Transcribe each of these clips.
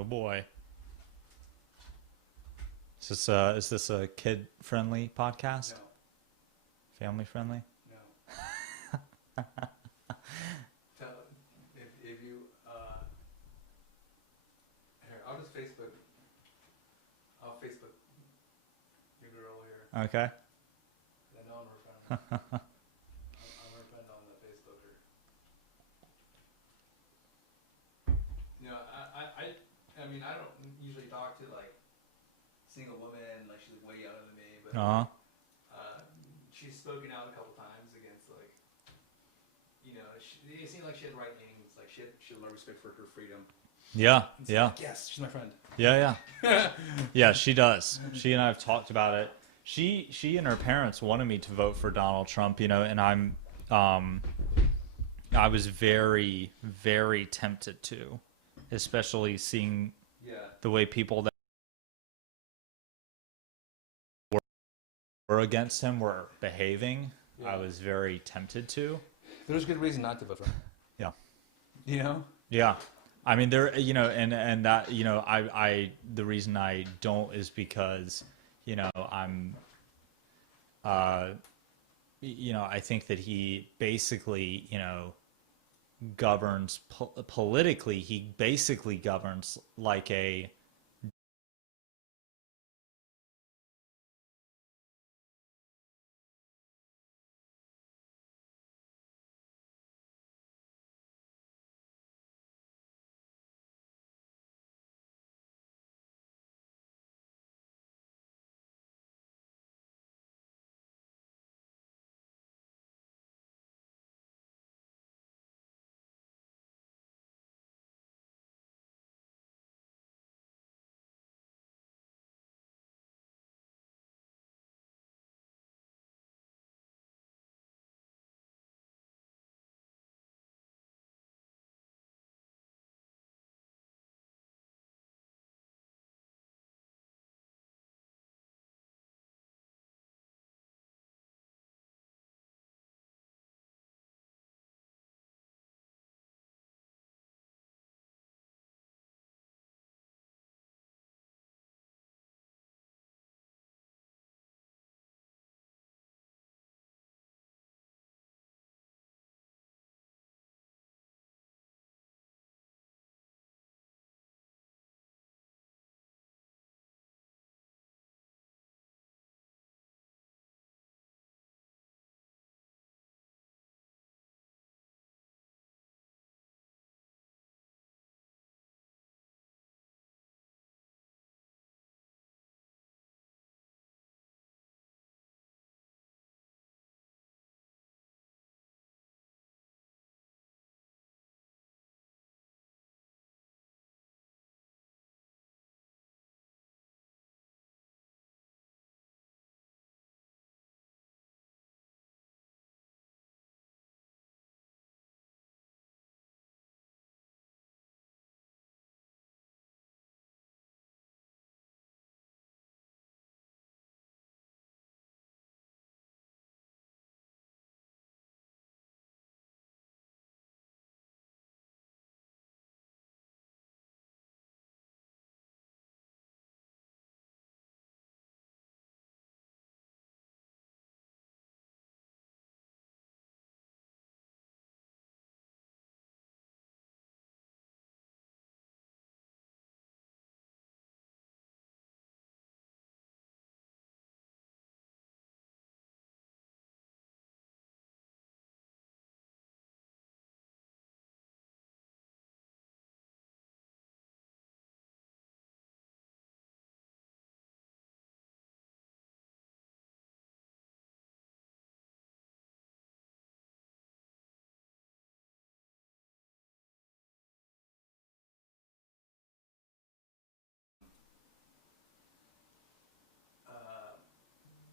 Oh boy. Is this a kid friendly podcast? No, Family friendly? no. Tell if you here, I'll Facebook your girl here. Okay. I know I'm her friend. I'm her friend on the Facebooker. You know, I mean, I don't usually talk to like single women, like she's way younger than me, but Uh-huh. she's spoken out a couple times against like, you know, it seemed like she had right aims, like she had a lot of respect for her freedom. Yeah, And so yeah. like, yes, she's my friend. Yeah, yeah. Yeah, she does. She and I have talked about it. She and her parents wanted me to vote for Donald Trump, you know, and I was very, very tempted to, especially seeing Yeah. the way people that were against him were behaving. Yeah. I was very tempted to. There's good reason not to vote for him. Yeah. You know? Yeah. I mean, there, you know, and that, you know, the reason I don't is because, you know, you know, I think that he basically, you know, governs politically, he basically governs like a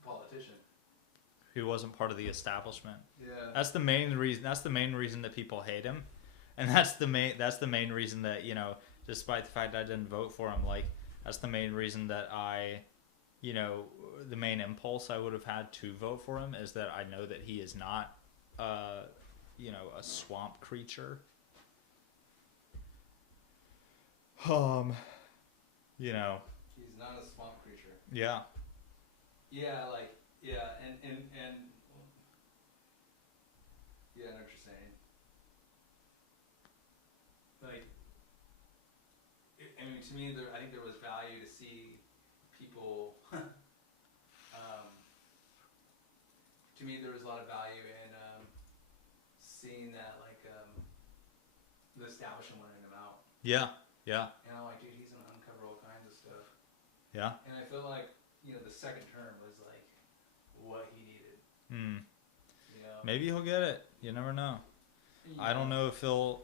Politician. he wasn't part of the establishment. Yeah. That's the main reason. That's the main reason that people hate him, and that's the main reason that, you know, despite the fact that I didn't vote for him, like that's the main reason that I, you know, the main impulse I would have had to vote for him is that I know that he is not, you know, a swamp creature. you know. He's not a swamp creature. Yeah. Yeah, like, yeah, and yeah, I know what you're saying. Like, I mean, to me, I think there was value to see people. To me, there was a lot of value in seeing that, like, the establishment wanted him out. Yeah. Yeah. And I'm like, dude, he's gonna uncover all kinds of stuff. Yeah. And I feel like, the second term was like what he needed. Hmm. You know? Maybe he'll get it. You never know. Yeah. I don't know if he'll,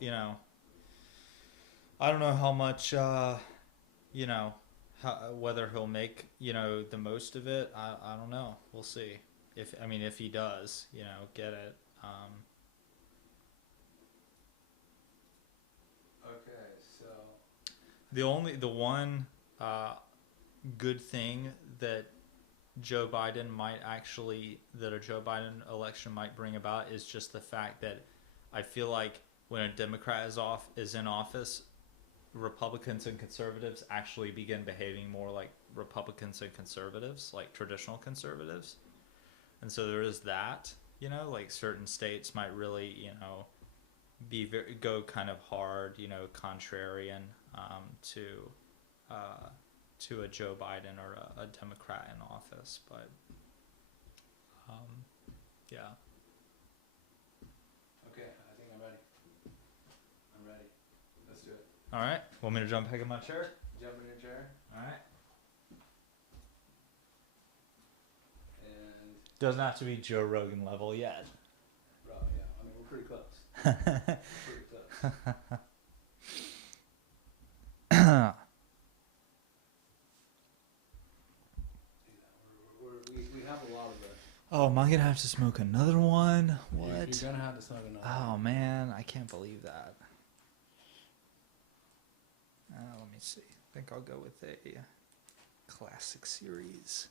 I don't know how much, whether he'll make, the most of it. I don't know. We'll see. If he does, get it. Okay, so. The one good thing that a Joe Biden election might bring about is just the fact that I feel like when a Democrat is in office, Republicans and conservatives actually begin behaving more like Republicans and conservatives, like traditional conservatives. And so there is that, like certain states might really, go kind of hard, contrarian to a Joe Biden or a Democrat in office. But yeah. Okay, I think I'm ready. I'm ready. Let's do it. All right. Want me to jump back in my chair? Jump in your chair. All right. And. Doesn't have to be Joe Rogan level yet. Bro, yeah. I mean, we're pretty close. Pretty close. We have a lot of the. Oh, am I gonna have to smoke another one? What? You're gonna have to smoke another. Oh man, I can't believe that. Let me see. I think I'll go with a classic series.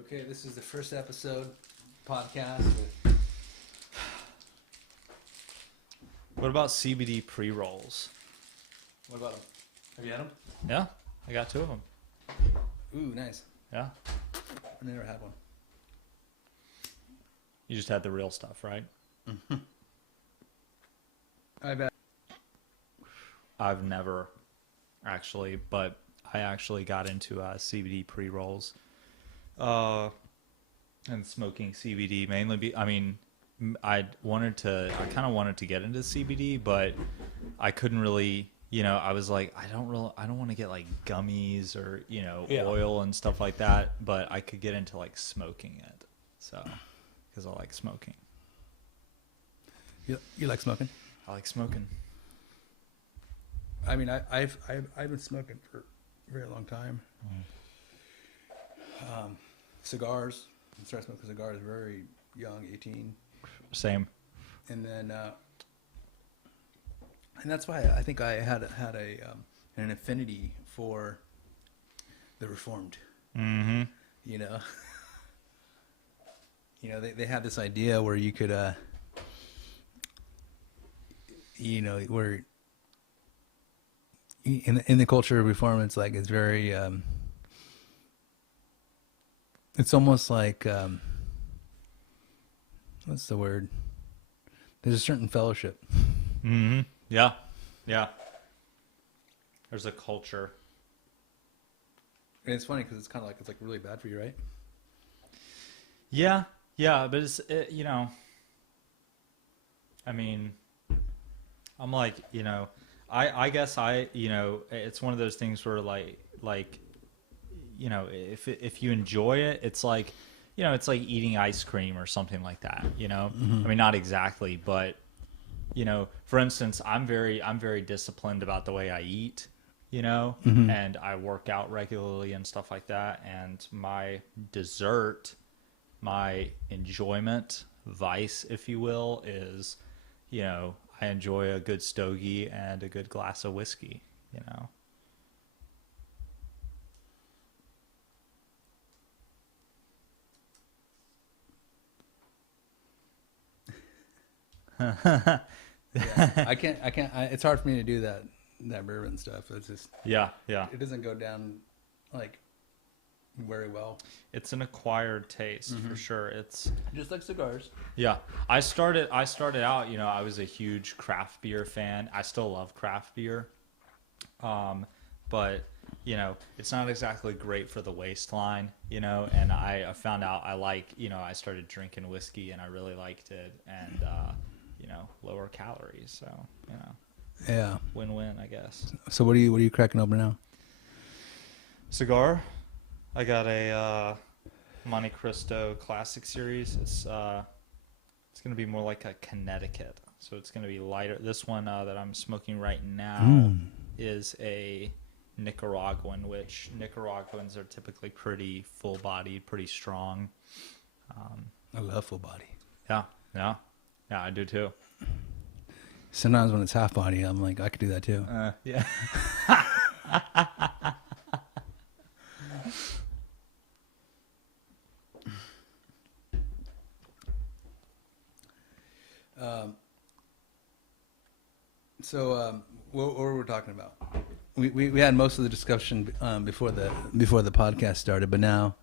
Okay, this is the first episode podcast. What about CBD pre-rolls? What about them? Have you had them? Yeah, I got 2 of them. Ooh, nice. Yeah. I never had one. You just had the real stuff, right? Mm-hmm. I bet. I've never actually, but I actually got into CBD pre-rolls and smoking CBD mainly. I kind of wanted to get into CBD, but I couldn't really, I was like, I don't want to get like gummies or, oil and stuff like that, but I could get into like smoking it. So, because I like smoking. You like smoking? I like smoking. I mean, I've been smoking for a very long time. Cigars. I started smoking cigars very young, 18. Same. And then, and that's why I think I had an affinity for the Reformed. Mm-hmm. They had this idea where you could, where in the culture of Reform, it's like it's very, it's almost like, what's the word? There's a certain fellowship. Mm-hmm. Yeah. Yeah. There's a culture. And it's funny because it's kind of like, it's like really bad for you, right? Yeah. Yeah. But I'm like, I guess it's one of those things where like, if you enjoy it, it's like, it's like eating ice cream or something like that, Mm-hmm. I mean, not exactly, but, for instance, I'm very disciplined about the way I eat, Mm-hmm. and I work out regularly and stuff like that. And my dessert, my enjoyment vice, if you will, is, I enjoy a good stogie and a good glass of whiskey, I can't. It's hard for me to do that bourbon stuff. It's just yeah. it doesn't go down like very well. It's an acquired taste for sure. It's Just like cigars. yeah. I started out, you know, I was a huge craft beer fan. I still love craft beer. But you know, it's not exactly great for the waistline, you know, and I found out I like, you know, I started drinking whiskey and I really liked it, and you know, lower calories, so, you know. Yeah. Win-win, I guess. So what are you cracking open now? Cigar. I got a Monte Cristo Classic Series. It's gonna be more like a Connecticut, so it's gonna be lighter. This one that I'm smoking right now is a Nicaraguan, which Nicaraguans are typically pretty full-bodied, pretty strong. I love full body. Yeah, I do too. Sometimes when it's half body, I'm like, I could do that too. Yeah. What were we talking about? We had most of the discussion before the podcast started, but now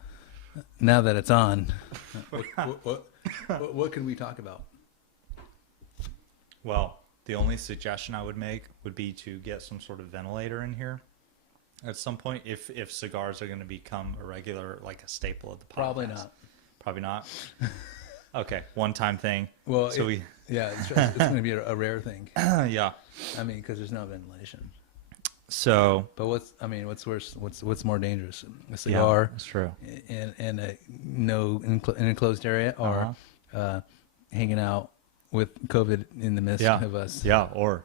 that it's on, what can we talk about? Well, the only suggestion I would make would be to get some sort of ventilator in here at some point, if cigars are going to become a regular, like a staple of the podcast. Probably not. Okay, one-time thing. Well, so it's going to be a rare thing. Yeah. I mean, because there's no ventilation. So, but what's worse? What's more dangerous? A cigar, that's true, in a an enclosed area, or hanging out with COVID in the midst of us. Yeah, or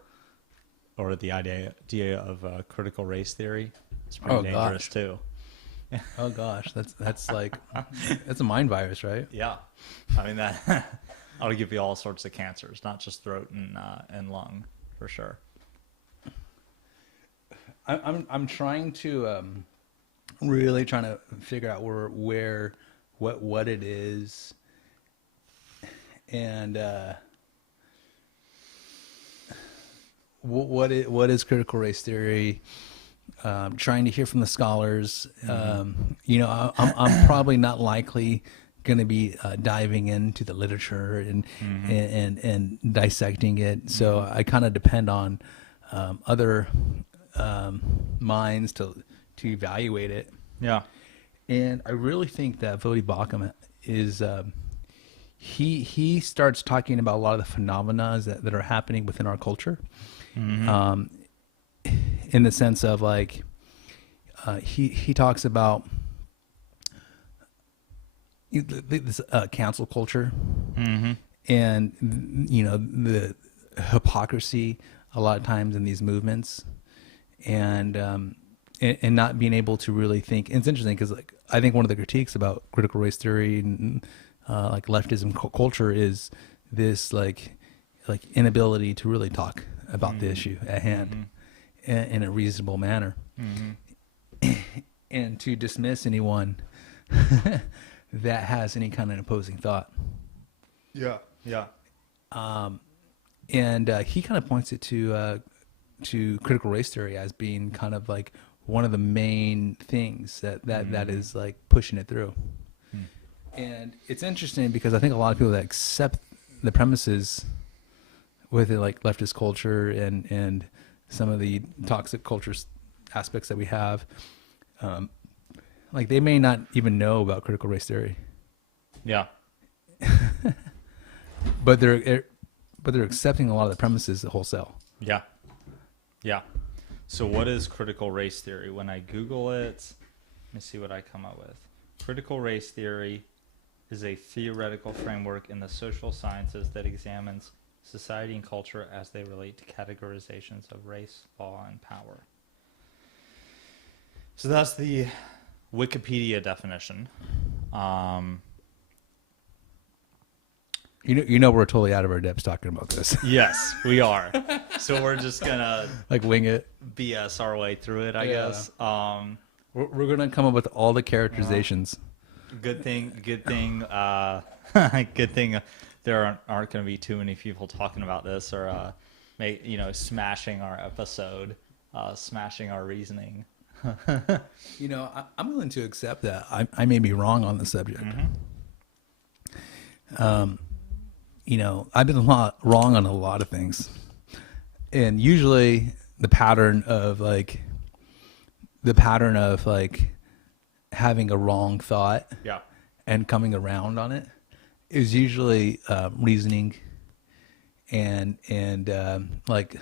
the idea of critical race theory. It's pretty dangerous too. Oh gosh, that's like that's a mind virus, right? Yeah, I mean that ought to give you all sorts of cancers, not just throat and lung, for sure. I'm trying to really trying to figure out what it is, and what is critical race theory. Trying to hear from the scholars. You know, I'm probably not likely going to be diving into the literature and dissecting it. So I kind of depend on other minds to evaluate it. Yeah. And I really think that Vodi Bakum is he starts talking about a lot of the phenomena that are happening within our culture. In the sense of like, he talks about this cancel culture, and you know, the hypocrisy a lot of times in these movements, and not being able to really think. And it's interesting because like I think one of the critiques about critical race theory and like leftism culture is this like inability to really talk about the issue at hand in a reasonable manner, and to dismiss anyone that has any kind of opposing thought. Yeah. And he kind of points it to critical race theory as being kind of like one of the main things that is like pushing it through. And it's interesting because I think a lot of people that accept the premises with it, like leftist culture and some of the toxic culture aspects that we have, like they may not even know about critical race theory. Yeah. But they're accepting a lot of the premises wholesale. Yeah. So what is critical race theory? When I Google it, let me see what I come up with. Critical race theory is a theoretical framework in the social sciences that examines society and culture as they relate to categorizations of race, law, and power. So that's the Wikipedia definition. You know we're totally out of our depths talking about this. Yes, we are. So we're just gonna like wing it, BS our way through it, I guess. We're gonna come up with all the characterizations. Good thing. Good thing. there aren't going to be too many people talking about this or smashing our episode, smashing our reasoning. I'm willing to accept that I may be wrong on the subject. I've been wrong on a lot of things, and usually the pattern of having a wrong thought, and coming around on it is usually reasoning and like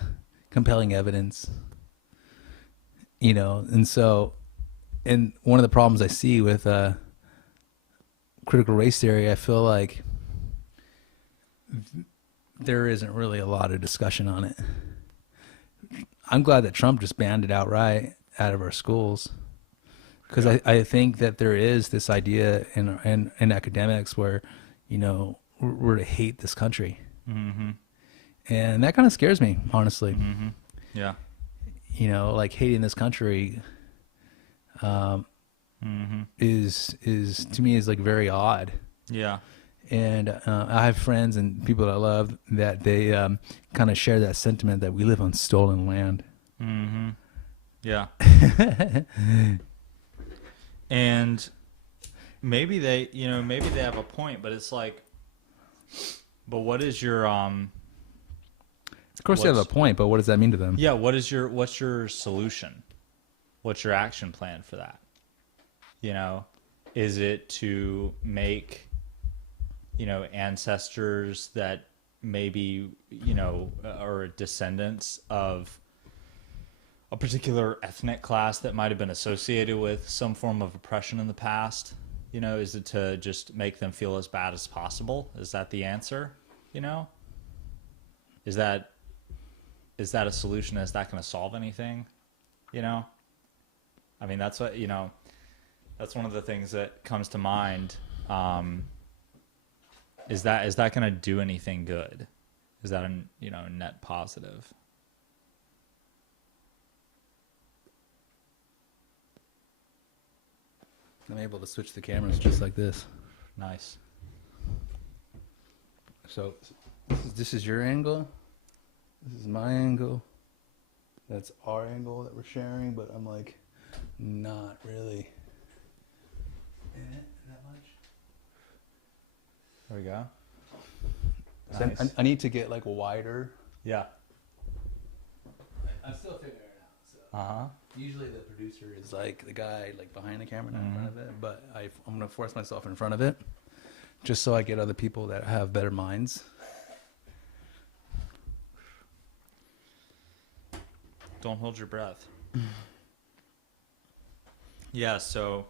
compelling evidence, and one of the problems I see with critical race theory, I feel like there isn't really a lot of discussion on it. I'm glad that Trump just banned it outright out of our schools, because I think that there is this idea in academics where, we're to hate this country. Mm-hmm. And that kind of scares me, honestly. Mm-hmm. Yeah. Like hating this country is to me is like very odd. Yeah. And I have friends and people that I love that they kind of share that sentiment that we live on stolen land. Mm-hmm. Yeah. And maybe they have a point, but it's like, but what is your Of course they have a point, but what does that mean to them? Yeah, what's your solution? What's your action plan for that? Is it to make ancestors that maybe are descendants of a particular ethnic class that might have been associated with some form of oppression in the past? Is it to just make them feel as bad as possible? Is that the answer? Is that a solution? Is that going to solve anything? I mean, that's what, that's one of the things that comes to mind. Is that going to do anything good? Is that a net positive? I'm able to switch the cameras just like this. Nice. So this is your angle. This is my angle. That's our angle that we're sharing, but I'm like not really in it that much. There we go. So Nice. I need to get like wider. Yeah. I'm still figuring it out. So. Uh-huh. Usually the producer is like the guy like behind the camera, not in front of it. But I'm gonna force myself in front of it, just so I get other people that have better minds. Don't hold your breath. Yeah. So,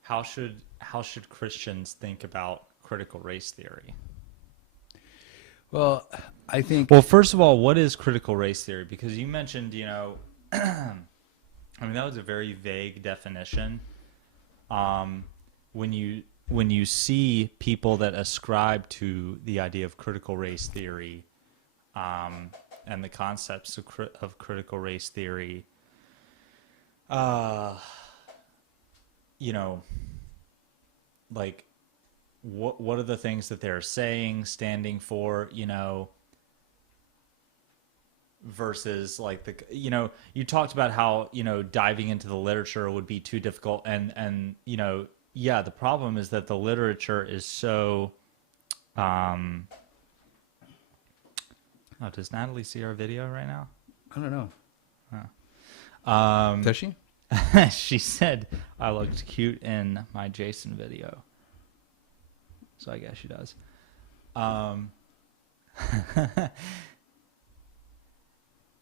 how should Christians think about critical race theory? Well, I think. Well, first of all, what is critical race theory? Because you mentioned, I mean, that was a very vague definition. When you see people that ascribe to the idea of critical race theory, and the concepts of critical race theory, like what are the things that they're saying, standing for, versus like you talked about how, diving into the literature would be too difficult. And yeah, the problem is that the literature is so, does Natalie see our video right now? I don't know. Oh. Does she? She said I looked cute in my Jason video. So I guess she does.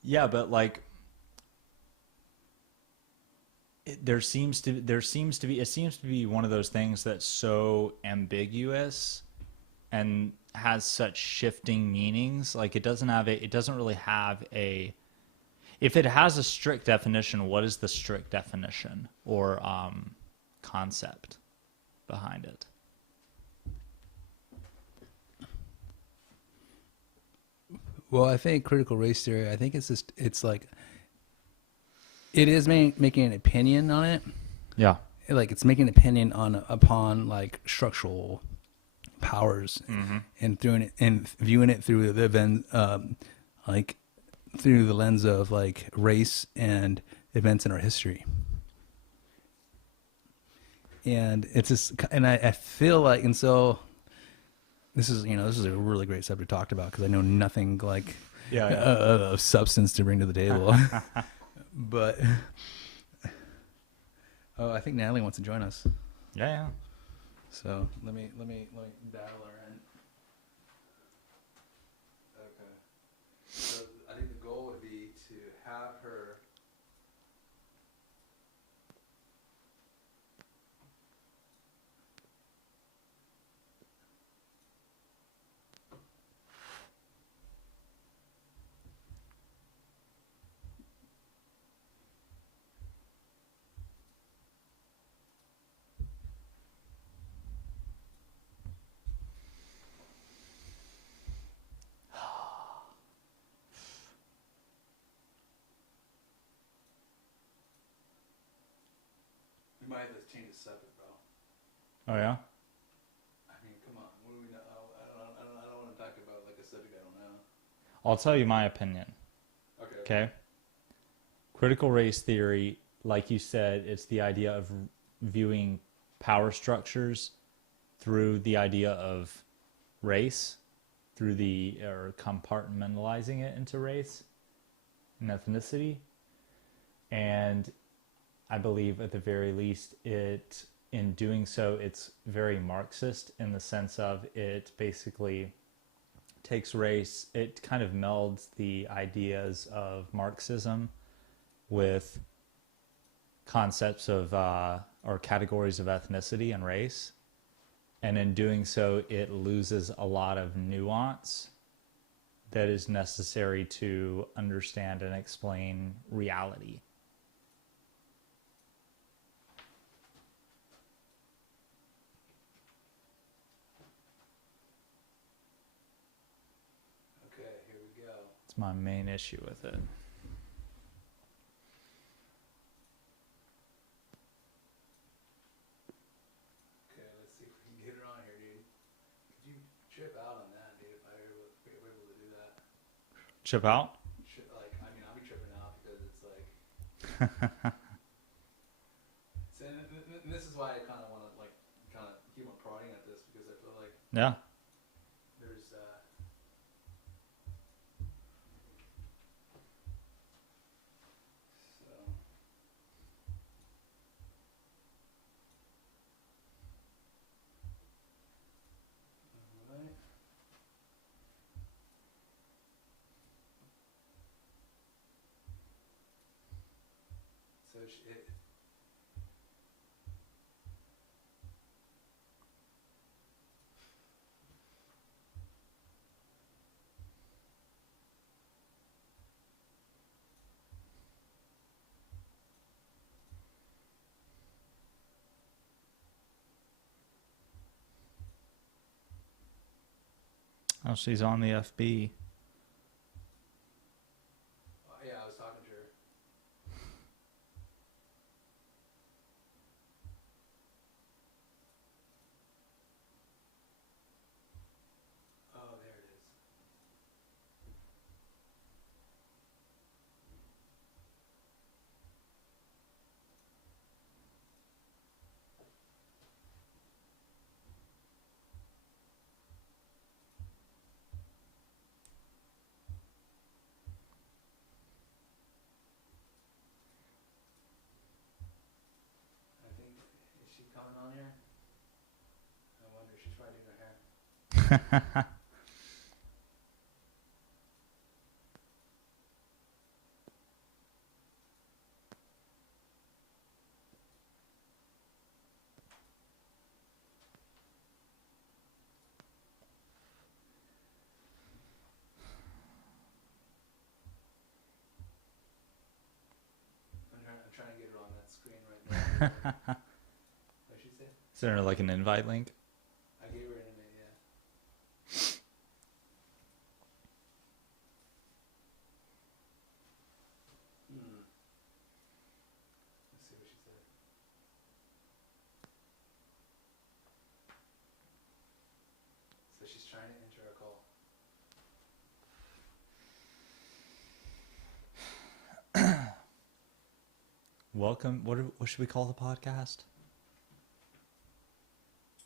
Yeah, but like it seems to be one of those things that's so ambiguous and has such shifting meanings. Like it doesn't really have a, if it has a strict definition, what is the strict definition or concept behind it? Well, I think critical race theory, I think it's like, it is making an opinion on it. Yeah. Like it's making an opinion upon like structural powers, and viewing it through the event, like through the lens of like race and events in our history. And it's just, and I feel like, and so this is a really great subject talked about, because I know nothing like of substance to bring to the table. But I think Natalie wants to join us. Yeah. So let me dial her in. Okay. So I think the goal would be to have her. We might have to change the subject, bro. Oh yeah. I mean, come on. What do we know? I don't want to talk about like a subject I don't know. I'll tell you my opinion. Okay. Critical race theory, like you said, it's the idea of viewing power structures through the idea of race, or compartmentalizing it into race and ethnicity. And I believe at the very least in doing so, it's very Marxist in the sense of it basically takes race, it kind of melds the ideas of Marxism with concepts of or categories of ethnicity and race. And in doing so, it loses a lot of nuance that is necessary to understand and explain reality. Okay, here we go. It's my main issue with it. Okay, let's see if we can get her on here, dude. Could you trip out on that, dude, if I were able to do that? Chip out? I'll be tripping out because it's like... So, and this is why I kind of want to, keep on prodding at this, because I feel like... Yeah. There's, so... Alright. So Oh, she's on the FB. yeah, I was talking to her. Oh, there it is. I think, is she coming on here? I wonder, she's probably doing her hair. I'm trying to get her on that screen right now. What did she say? Is there like an invite link? I gave her an invite, yeah. Let's see what she said. So she's trying to enter a call. Welcome. What should we call the podcast?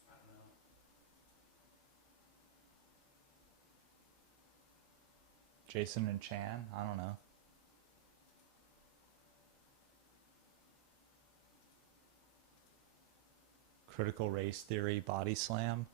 I don't know. Jason and Chan? I don't know. Critical race theory body slam.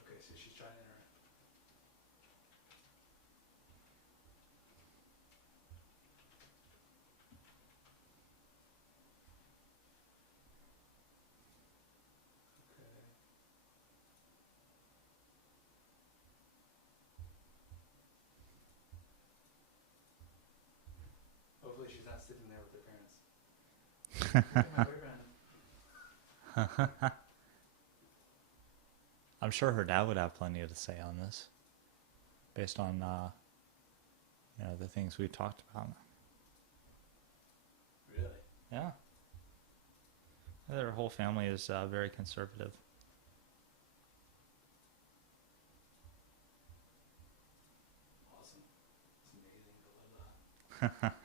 Okay, so she's trying to enter. Okay. Hopefully she's not sitting there with her parents. Look at my boyfriend. I'm sure her dad would have plenty to say on this, based on the things we talked about. Really? Yeah. Their whole family is very conservative. Awesome. It's amazing to live that.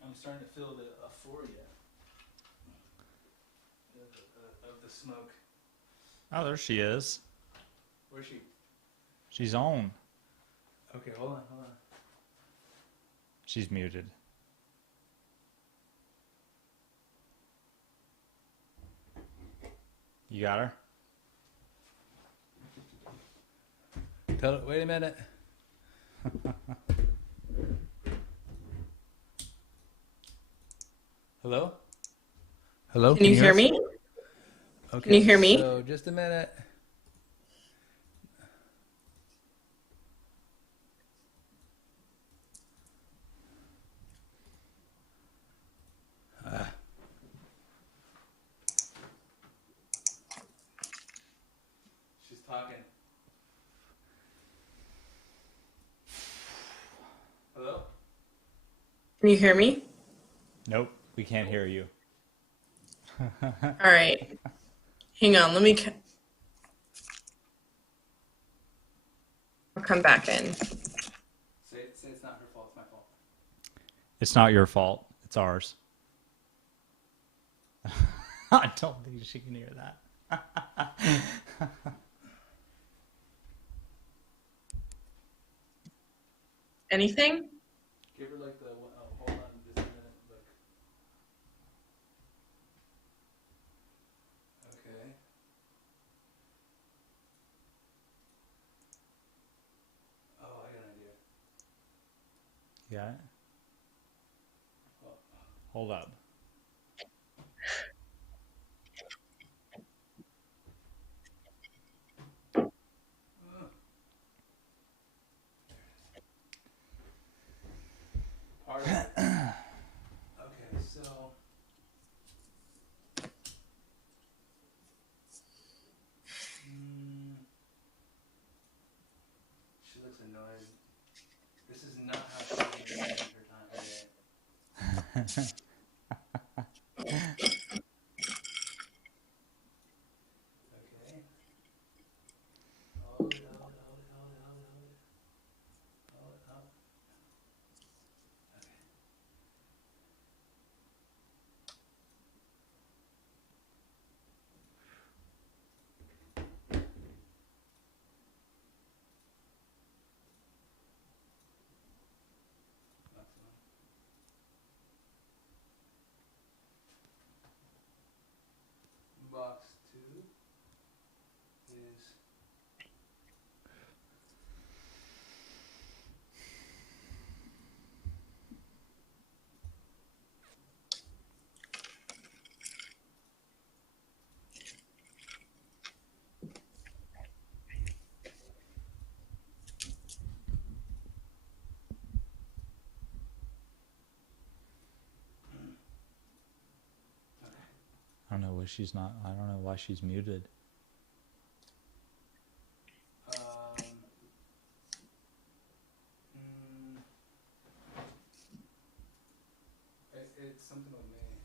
I'm starting to feel the euphoria of the smoke. Oh, there she is. Where's she? She's on. Okay, hold on. She's muted. You got her? Wait a minute. Hello? Hello? Can you hear me? Okay, Can you hear me? So just a minute. She's talking. Hello? Can you hear me? Nope, we can't hear you. All right. Hang on. I'll come back in. Say it's not her fault, it's my fault. It's not your fault. It's ours. I don't think she can hear that. Anything? Give her like the hold on just a minute. Look. Okay. Oh, I got an idea. You got it? Oh. Hold up. Part of it. Okay, so she looks annoyed. This is not how she spends her time. Okay. Okay. Hold it, hold it, hold it, hold it, hold it, hold it. Hold it up. Okay. That's one. Box 2 is I don't know why she's not. I don't know why she's muted. it's something with me.